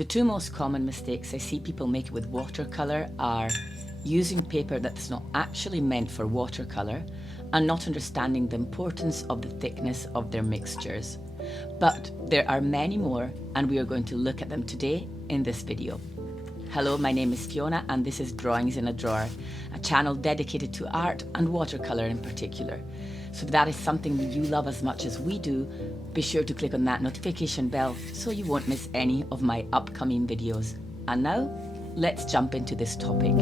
The two most common mistakes I see people make with watercolour are using paper that's not actually meant for watercolour and not understanding the importance of the thickness of their mixtures. But there are many more, and we are going to look at them today in this video. Hello, my name is Fiona and this is Drawings in a Drawer, a channel dedicated to art and watercolour in particular. So if that is something that you love as much as we do, be sure to click on that notification bell so you won't miss any of my upcoming videos. And now, let's jump into this topic.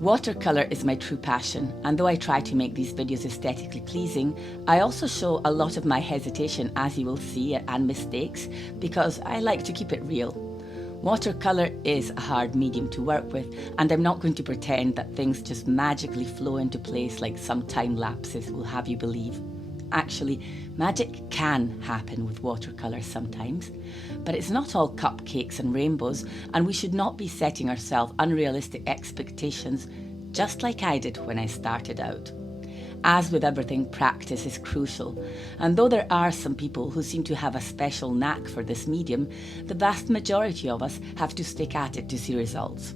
Watercolour is my true passion, and though I try to make these videos aesthetically pleasing, I also show a lot of my hesitation, as you will see, and mistakes, because I like to keep it real. Watercolour is a hard medium to work with, and I'm not going to pretend that things just magically flow into place like some time lapses will have you believe. Actually, magic can happen with watercolour sometimes, but it's not all cupcakes and rainbows, and we should not be setting ourselves unrealistic expectations, just like I did when I started out. As with everything, practice is crucial, and though there are some people who seem to have a special knack for this medium, the vast majority of us have to stick at it to see results.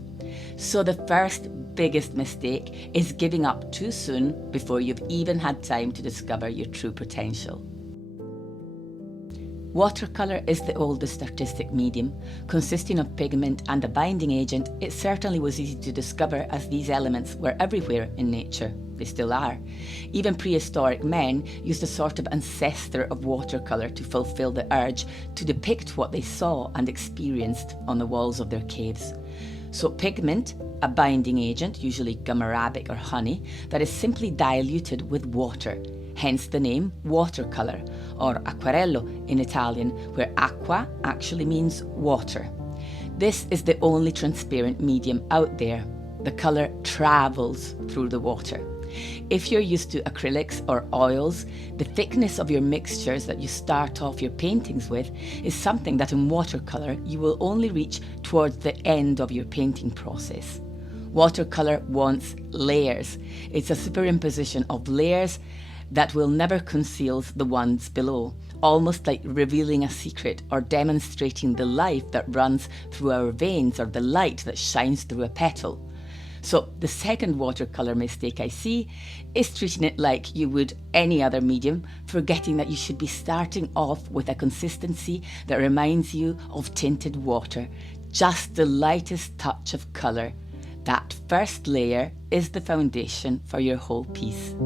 So the first biggest mistake is giving up too soon before you've even had time to discover your true potential. Watercolour is the oldest artistic medium. Consisting of pigment and a binding agent, it certainly was easy to discover as these elements were everywhere in nature. They still are. Even prehistoric men used a sort of ancestor of watercolour to fulfil the urge to depict what they saw and experienced on the walls of their caves. So pigment, a binding agent, usually gum arabic or honey, that is simply diluted with water, hence the name watercolour, or acquarello in Italian, where aqua actually means water. This is the only transparent medium out there. The colour travels through the water. If you're used to acrylics or oils, the thickness of your mixtures that you start off your paintings with is something that in watercolour you will only reach towards the end of your painting process. Watercolour wants layers. It's a superimposition of layers that will never conceal the ones below, almost like revealing a secret or demonstrating the life that runs through our veins or the light that shines through a petal. So the second watercolour mistake I see is treating it like you would any other medium, forgetting that you should be starting off with a consistency that reminds you of tinted water, just the lightest touch of colour. That first layer is the foundation for your whole piece.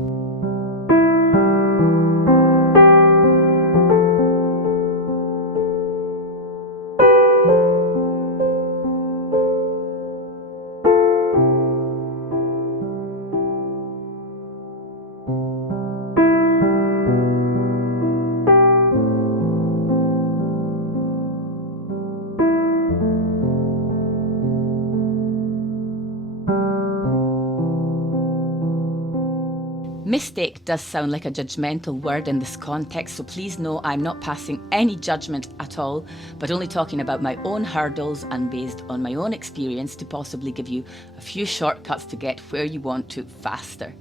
Mistake does sound like a judgmental word in this context, so please know I'm not passing any judgment at all, but only talking about my own hurdles and based on my own experience to possibly give you a few shortcuts to get where you want to faster.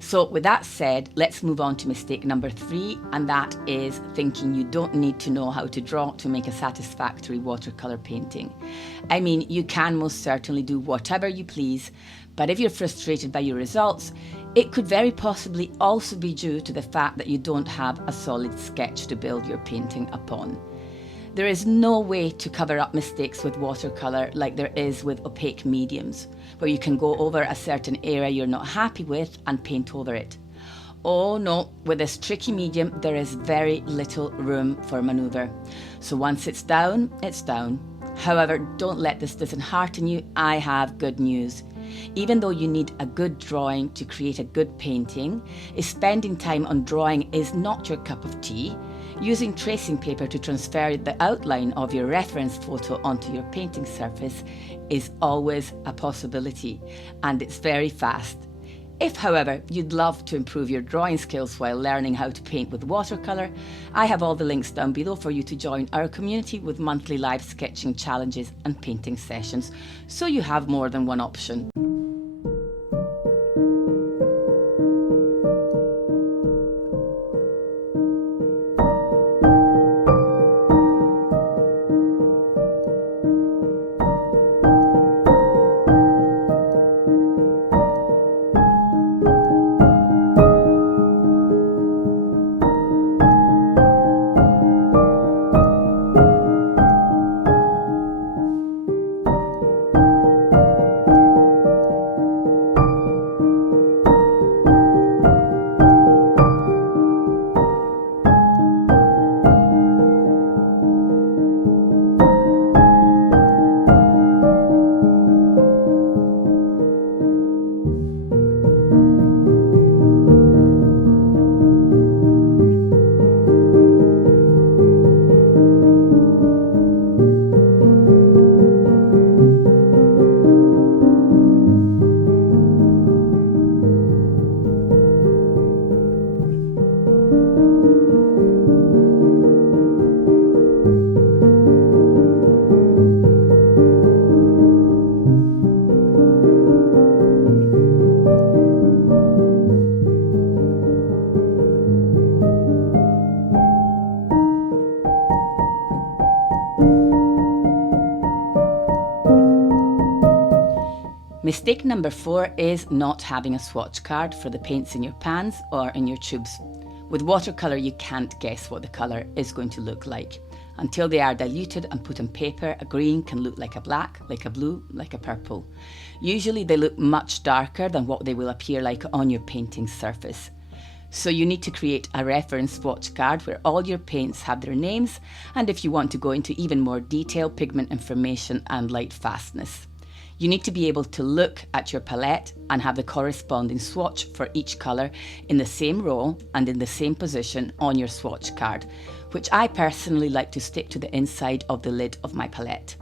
So with that said, let's move on to mistake number 3, and that is thinking you don't need to know how to draw to make a satisfactory watercolour painting. I mean, you can most certainly do whatever you please, but if you're frustrated by your results, it could very possibly also be due to the fact that you don't have a solid sketch to build your painting upon. There is no way to cover up mistakes with watercolour like there is with opaque mediums, where you can go over a certain area you're not happy with and paint over it. Oh no, with this tricky medium there is very little room for manoeuvre. So once it's down, it's down. However, don't let this dishearten you. I have good news. Even though you need a good drawing to create a good painting, if spending time on drawing is not your cup of tea, using tracing paper to transfer the outline of your reference photo onto your painting surface is always a possibility, and it's very fast. If, however, you'd love to improve your drawing skills while learning how to paint with watercolour, I have all the links down below for you to join our community with monthly live sketching challenges and painting sessions, so you have more than one option. Mistake number 4 is not having a swatch card for the paints in your pans or in your tubes. With watercolour, you can't guess what the colour is going to look like. Until they are diluted and put on paper, a green can look like a black, like a blue, like a purple. Usually they look much darker than what they will appear like on your painting surface. So you need to create a reference swatch card where all your paints have their names, and if you want to go into even more detail, pigment information and light fastness. You need to be able to look at your palette and have the corresponding swatch for each colour in the same row and in the same position on your swatch card, which I personally like to stick to the inside of the lid of my palette.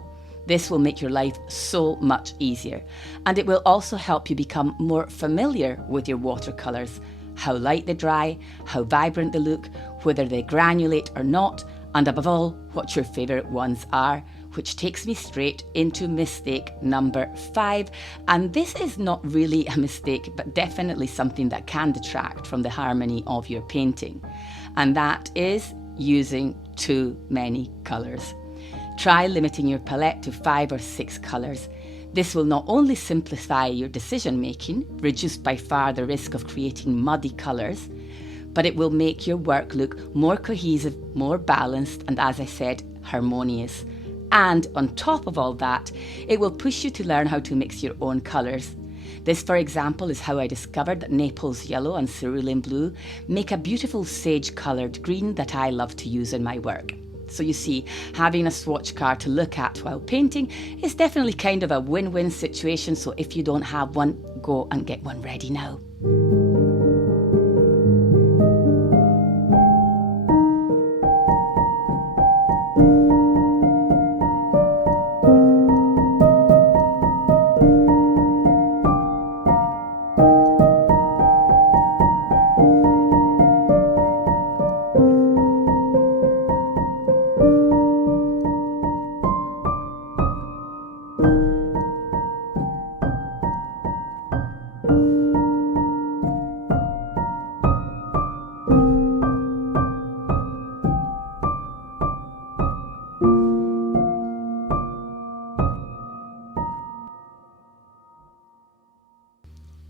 This will make your life so much easier, and it will also help you become more familiar with your watercolours, how light they dry, how vibrant they look, whether they granulate or not, and above all, what your favourite ones are, which takes me straight into mistake number 5. And this is not really a mistake, but definitely something that can detract from the harmony of your painting. And that is using too many colours. Try limiting your palette to 5 or 6 colours. This will not only simplify your decision making, reduce by far the risk of creating muddy colours, but it will make your work look more cohesive, more balanced, and as I said, harmonious. And on top of all that, it will push you to learn how to mix your own colours. This, for example, is how I discovered that Naples yellow and cerulean blue make a beautiful sage-coloured green that I love to use in my work. So you see, having a swatch card to look at while painting is definitely kind of a win-win situation, so if you don't have one, go and get one ready now.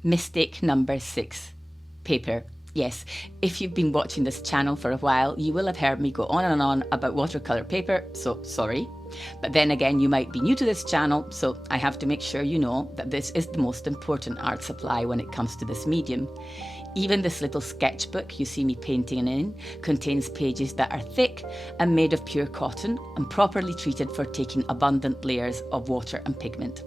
Mistake number 6, paper. Yes, if you've been watching this channel for a while, you will have heard me go on and on about watercolour paper, so sorry. But then again, you might be new to this channel, so I have to make sure you know that this is the most important art supply when it comes to this medium. Even this little sketchbook you see me painting in contains pages that are thick and made of pure cotton and properly treated for taking abundant layers of water and pigment.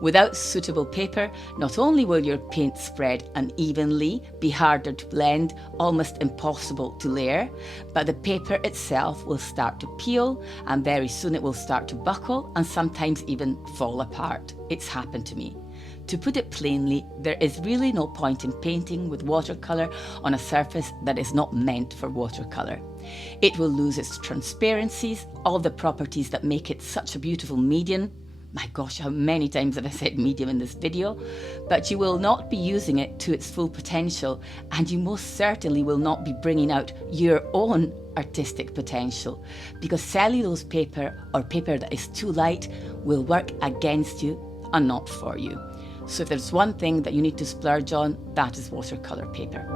Without suitable paper, not only will your paint spread unevenly, be harder to blend, almost impossible to layer, but the paper itself will start to peel, and very soon it will start to buckle and sometimes even fall apart. It's happened to me. To put it plainly, there is really no point in painting with watercolour on a surface that is not meant for watercolour. It will lose its transparencies, all the properties that make it such a beautiful medium. My gosh, how many times have I said medium in this video? But you will not be using it to its full potential, and you most certainly will not be bringing out your own artistic potential, because cellulose paper or paper that is too light will work against you and not for you. So if there's one thing that you need to splurge on, that is watercolour paper.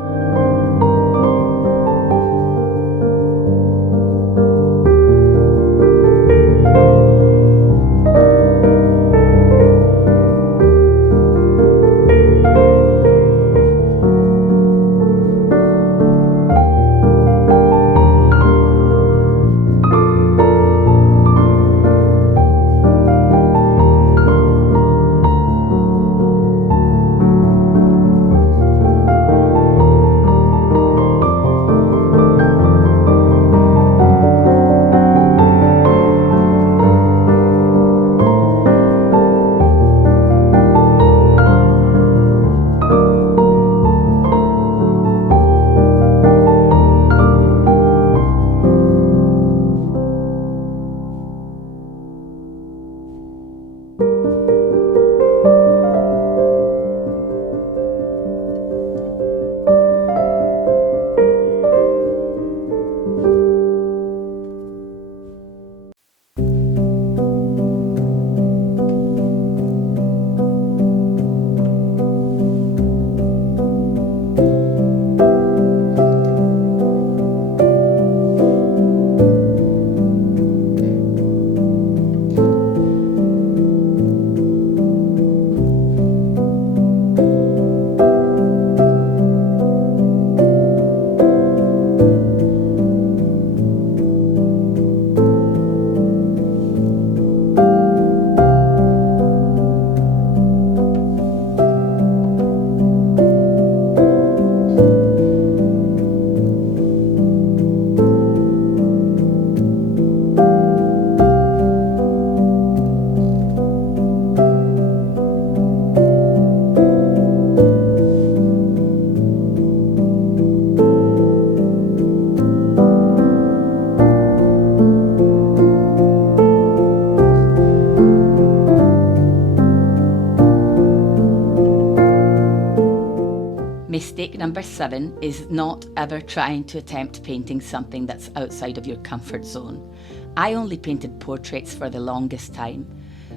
Mistake number 7 is not ever trying to attempt painting something that's outside of your comfort zone. I only painted portraits for the longest time,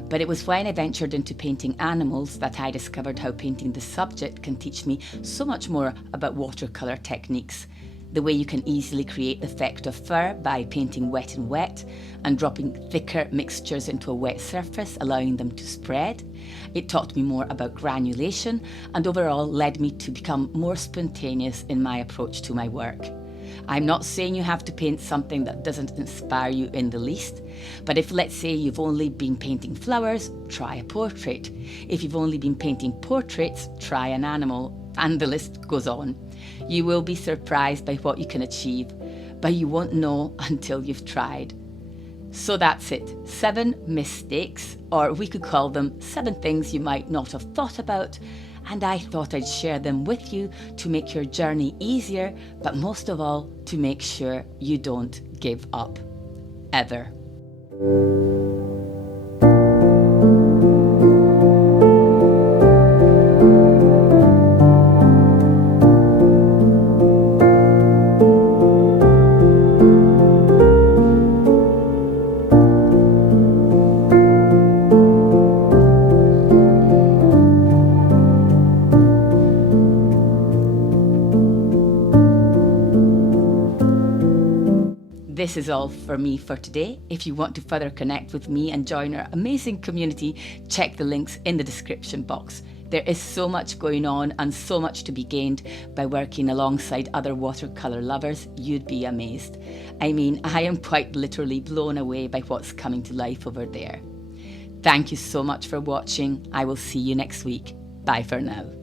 but it was when I ventured into painting animals that I discovered how painting the subject can teach me so much more about watercolour techniques. The way you can easily create the effect of fur by painting wet and wet and dropping thicker mixtures into a wet surface, allowing them to spread. It taught me more about granulation and overall led me to become more spontaneous in my approach to my work. I'm not saying you have to paint something that doesn't inspire you in the least, but if, let's say, you've only been painting flowers, try a portrait. If you've only been painting portraits, try an animal, and the list goes on. You will be surprised by what you can achieve, but you won't know until you've tried. So that's it, 7 mistakes, or we could call them 7 things you might not have thought about, and I thought I'd share them with you to make your journey easier, but most of all, to make sure you don't give up, ever. This is all for me for today. If you want to further connect with me and join our amazing community, check the links in the description box. There is so much going on and so much to be gained by working alongside other watercolour lovers, you'd be amazed. I mean, I am quite literally blown away by what's coming to life over there. Thank you so much for watching. I will see you next week. Bye for now.